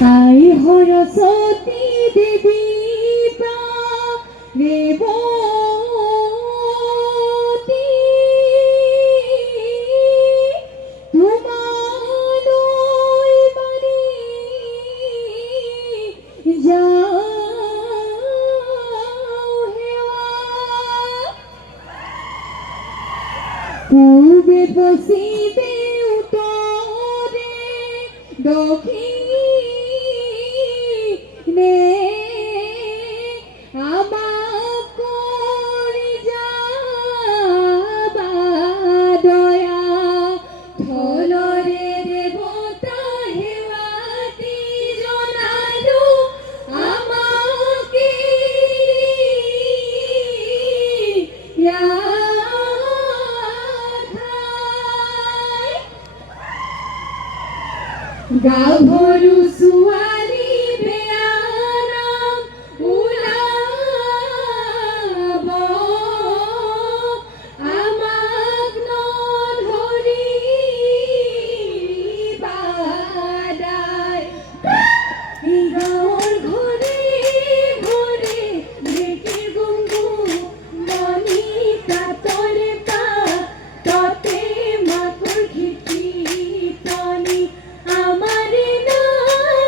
তাই সরস্বতী দেবী রেবতী তোমালয় বাণী যাও হেওয়া পূবে পশ্চিমে উত্তরে দক্ষিণে আমাক করে যাবা দয়া থলরে দেবতা হেওয়াতি জনালো আমাকে গাভৰু ছোৱালী বেয়ানাম ওলাব আমাক নধৰি বাদাই গাঁৱৰ ঘৰে ঘৰে ঢেঁকীৰ গুংগু মণি তাতৰে পা ততে মাকৰ কীৰ্তনী আমারে নাই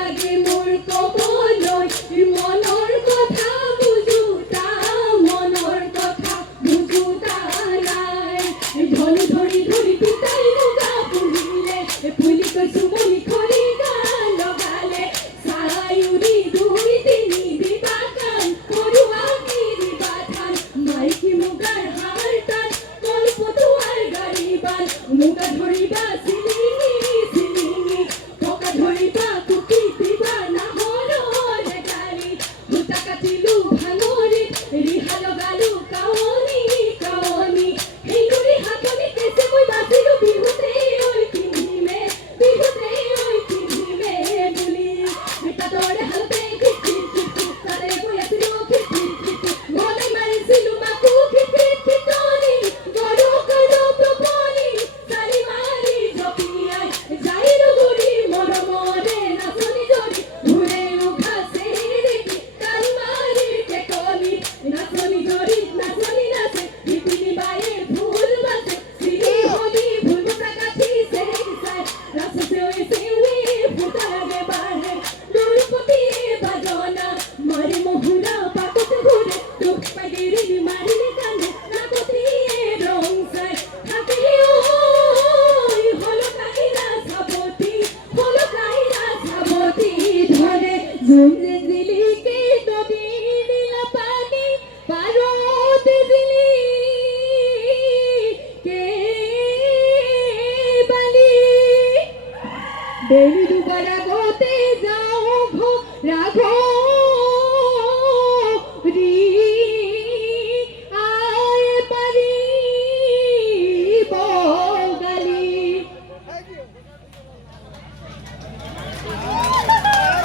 লাগে মোর কবলই মনৰ কথা বুঝুতা মনৰ কথা বুঝুতা নাই ধরি ধরি ধরি পিতাই মুগা পুরিলে পুলি কইছু মনি খরি গান লগালে সায়ুরি দুই তিনি দিবা কান করুয়া কি দিবা ধান মাইকি মুগার হারটান কল্প দুয়ার গাড়িবান মুগা ধরিবা সিলিনি সিলিনি পোকা ধরিবা কুকি দিবা না হররে গালি হুতা কাটিলু ভাঙরি রিহালো গালু কাওনি কাওনি হিঙ্গুরি হাতনি কেসে মই বাসিলু বিহুতে ওই তিনদিমে বিহুতে ওই তিনদিমে বুলি মিটা দৌড়ে হালতে খিট খিট খিট খিট তারে বইয়াছিলু খিট খিট খিট খিট গলে মারিছিলু মাকু খিট খিট খিট টনি গড়ো গড়ো প্রপনি সারি মারি জপিয়াই যাইরু গুড়ি মরমরে নাচনি জড়ি ঘুরে উঠাছে দেখি কারি মারি টেকনি নাচনি জড়ি নাচনি নাচে পিপিনি বায়ে ফুল বাসে শ্রী হবি ফুল প্রকাশি সে সাই রাসে ওই সেউই ফুটা লাগে বাহে লুরপতি বাজনা মারি মহুরা পাকত ঘুরে দুঃখ পাগিরি মারিলে কানে নাকতি রং সাই থাকলে ওই হলো কাইরা সাবতি হলো কাইরা সাবতি ধরে জুমরে দিলি কে নদী নীলা পানি পারত দিলি কে বালি বেলি দুবার আগতে যাও ঘো রাঘো